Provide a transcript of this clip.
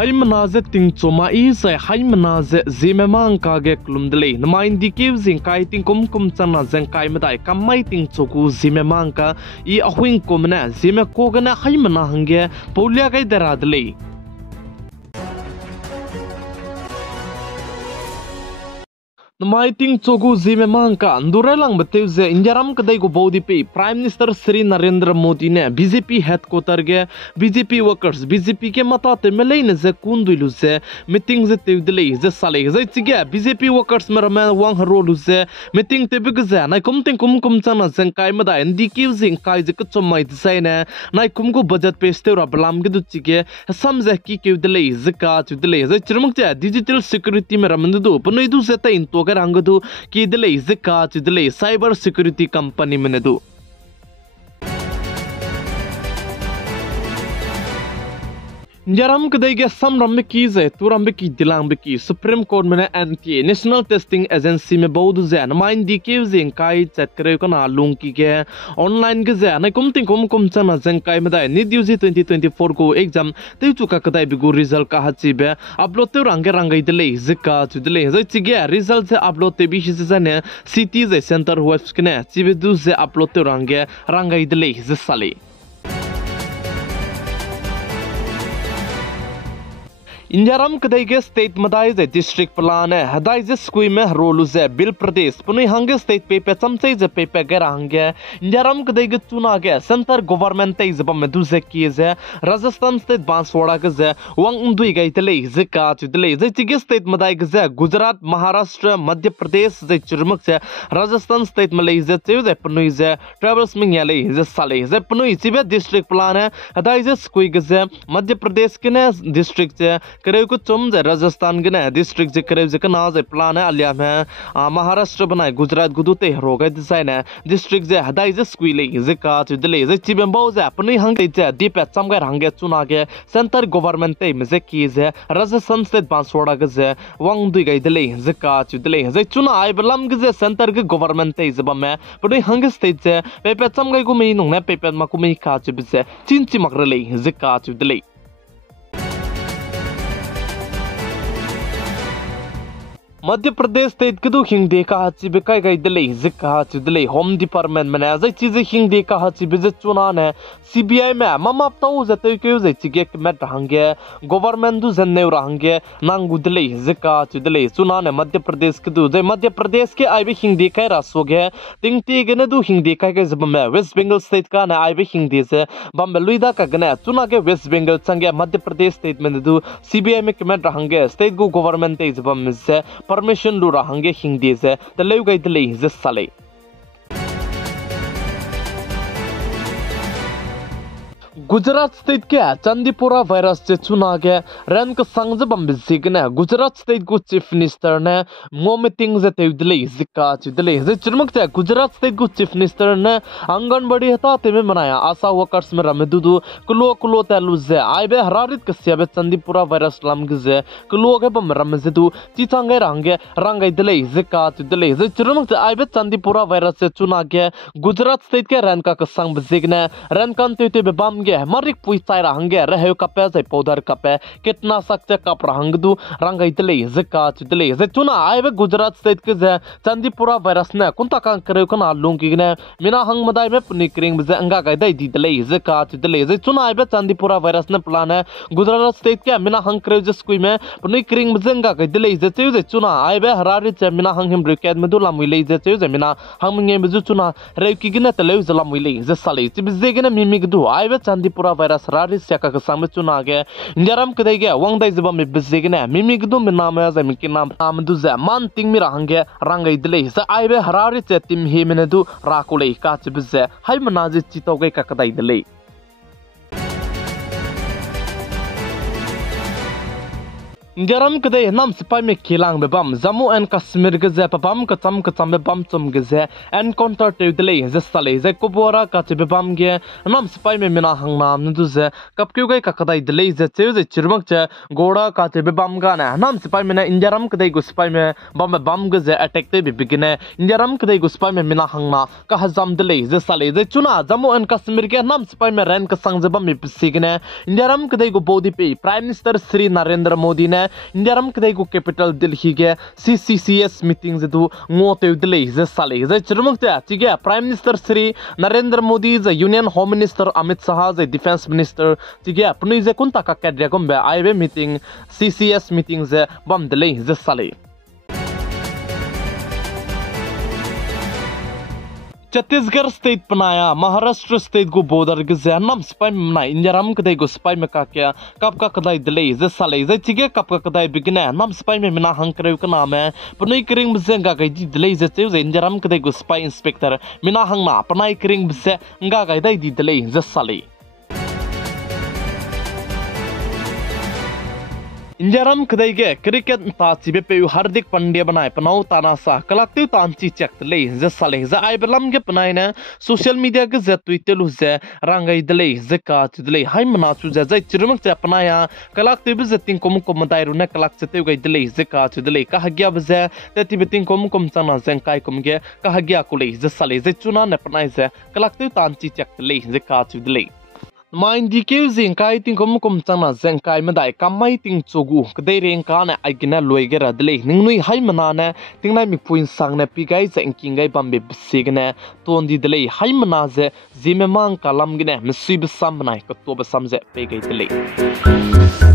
Haimanaze ting choma isai haimanaze ZemeMaNka ge klumdele namain dikiv zingkai ting kum chana zengkai madai kamai ting choku ZemeMaNka I Ahuibe Kuame Zeme kogana haimana hange Paulia gai daradle Namaiting chogu ZemeMaNka Andurelang batevze Injaram kadai go bodi pe Prime Minister Sri Narendra Modi ne BJP headquarter ge BJP workers BJP ke mata te melei ze kunduilu ze meeting ze tevdele ze sale ze chige BJP workers merama wang harolu ze meeting te bigze nai kum chana zengkai mada ndiki zing kai ze kchomai design nai kum go budget pe stera blam ge du chige sam ze ki kevdele ze ka chudele ze chirmuk che digital security meramandu punoi du ze ta into Angadu ki dele zika chidele cyber security company menedu Jaram kadai ge Assam ki ze turam ki dilang ki Supreme Court mene NTA National Testing Agency me bodu ze namain dike zing kai chat kare kana lung ki ge online ge ze na kum chana zeng kai meda ni diuji 2024 ko exam te chuka kadai bigu result ka hachi be upload te rangai dele zika chudele ze chige result se upload te bi shi ne city ze center web skne chibe du ze upload te rangai dele ze sale Injaram kadai ge state madai ze district plan hai hadai ze skui me rolu ze bil pradesh puni hange state paper chamchai ze paper ge range Injaram kadai ge chuna ge center government tai ze bam du ze ki ze Rajasthan state banswara ge ze wang undui gai tele ze ka chudele ze chige state madai ge ze Gujarat Maharashtra Madhya Pradesh ze churmak ze Rajasthan state malai ze che ze puni ze travels mingyale ze sale ze puni chibe district plan hai hadai ze skui ge ze Madhya Pradesh ke ne district ze करे को चुम जे राजस्थान के ने district जे करे जे कना जे plan है अलिया में महाराष्ट्र बनाए गुजरात गुदुते रोगे डिजाइन है डिस्ट्रिक्ट जे हदाई जे स्क्वीले जे का चुदले जे चिबेंबो जे अपनी हंगे जे दीप चमगे हंगे चुना के सेंटर गवर्नमेंट ते में जे की जे राजस्थान स्टेट बांसवाड़ा के जे वंग दुई गई दले जे का चुदले जे चुना आई बलम के जे सेंटर के गवर्नमेंट ते जे बमे पडे हंगे स्टेट जे पेपे चमगे को मी नुंग ने पेपे मा को मी का चुबसे चिंची मकरले जे का चुदले मध्य प्रदेश स्टेट कदू हिंदी का हाची बेकाई गई दले जिका हाची दले होम डिपार्टमेंट में ऐसे चीजें हिंदी का हाची बिजत चुनान है सीबीआई में मम अब तो जते क्यों जे चिगे कमेट रहंगे गवर्नमेंट दु जन्ने रहंगे नांगु दले जिका हाची दले चुनान है मध्य प्रदेश कदू जे मध्य प्रदेश के आईबे हिंदी का रासोगे तिंगती गने दु हिंदी का के जब में वेस्ट बंगाल स्टेट का ना आईबे हिंदी से बम लुइदा का गने चुना के वेस्ट बंगाल संगे मध्य प्रदेश स्टेट में दु सीबीआई में कमेट रहंगे स्टेट को गवर्नमेंट ते जब में से परमिशन लू रहंगे हिंदी से तले गई तले जे साले गुजरात स्टेट के चंदीपुरा वायरस से चुना के रैंक संग बिजिगने गुजरात स्टेट को चीफ मिनिस्टर ने मोमिटिंग जे तेदले जिका चिदले जे चुरमक से गुजरात स्टेट को चीफ मिनिस्टर ने आंगनबाड़ी हता ते में बनाया आशा वर्कर्स में रमदुदु कुलो तलु जे आइबे हरारित कसियाबे चंदीपुरा वायरस लम जे कुलो के बम रमजदु चिचांगे रंगे दले जिका चिदले जे चुरमक से आइबे चंदीपुरा वायरस से चुना के गुजरात स्टेट के रैंक का संग बिजिगने रैंक ते बम मरिक पुइसाई रहंगे रहे कपे से पौधर कपे कीटनाशक से कप रहंगदु रंगई तले जिका चिदले जे चुना आइबे गुजरात स्टेट के जे चंदीपुरा वायरस ने कुंता का करे कना लुंगी ने मिना हंग मदाई में पुनिक्रिंग जे अंगा गई दई दिदले जिका चिदले जे चुना आइबे चंदीपुरा वायरस ने प्लान है गुजरात स्टेट के मिना हंग करे जे स्कुई में पुनिक्रिंग जे अंगा गई दिले जे चुना आइबे हरारी जे मिना हंग हिमरिकेट में दुला मुइले जे मिना हंग मिंगे में चुना रेकी गिने तले जला मुइले जे साले जे गिने मिमिक दु आइबे चंदीपुरा वायरस रारी स्याका के सामने चुना के इंजरम कदे के वंगदाई जब में बिजेगने मिमिक दु में नाम है जमिन के नाम दु जे मान तिंग में रहंगे रंगई दिले से आइबे हरारी चे तिम ही में दु राकुले काच बिजे हाय मनाजे चितोगे का कदाई दिले Jaram kade nam sipai me kilang bebam Jammu and Kashmir geze babam kacham bebam chum geze encounter te dele ze sale ze kubora ka che bebam ge nam sipai me mina hang nam nu ze kapkyu gai kakadai dele ze che ze chirmak che goda ka che bebam ga na nam sipai me na injaram kade gu sipai me bam geze attack te bi bigine injaram kade gu sipai me mina hang na ka hazam dele ze sale ze chuna Jammu and Kashmir ge nam sipai me ran ka sang ze bam mi pisigine injaram kade gu bodi pe Prime Minister Sri Narendra Modi ne Indiaram kdai ko capital Delhi ge CCCS meeting ze du ngote Delhi ze sale ze chirmuk te tige Prime Minister Sri Narendra Modi ze Union Home Minister Amit Shah ze Defense Minister tige apni ze kunta ka kadre gombe Ahuibe meeting CCS meeting ze bam Delhi ze sale Chhattisgarh state बनाया Maharashtra state को border के जहनम spy में ना इंजरम कदे को spy में का क्या कब का कदाई दिले जे साले जे चिगे कब का कदाई बिगने नम स्पाई में मिना हंकरे का नाम है पनई करिंग बसेंगा गई जी दिले जे जे इंजरम कदे को स्पाई इंस्पेक्टर मिना हंगना पनाई करिंग बसे nga गई दई दी दिले जे साले इंजरम कदई के क्रिकेट ताची बे पे हार्दिक पांड्या बनाए पनाउ ताना सा कलेक्टिव तांची चेक ले जे साले जे आई बलम के पनाई ने सोशल मीडिया के जे ट्विटर जे रंगई दले जे का दले हाय मना चु जे चिरमक जे पनाया कलेक्टिव जे तिंग कोम कोम दाई रुने कलेक्ट ते गई दले जे का दले का हगिया बजे ते ति बितिंग कोम कोम चना जे काय कोम के का हगिया कुले जे साले जे चुना ने पनाई जे कलेक्टिव तांची चेक ले जे का दले Main di keu zing kai ting kom chana zeng kai madai kamai ting chogu kdei reng ka na agina loigera dle ningnui hai mana ne tingnai mi puin sang ne pi gai zeng king gai bambe bisigne ton di dle hai mana ze ZemeMaNka lamgine misui besam nai ko to besam ze pe gai dle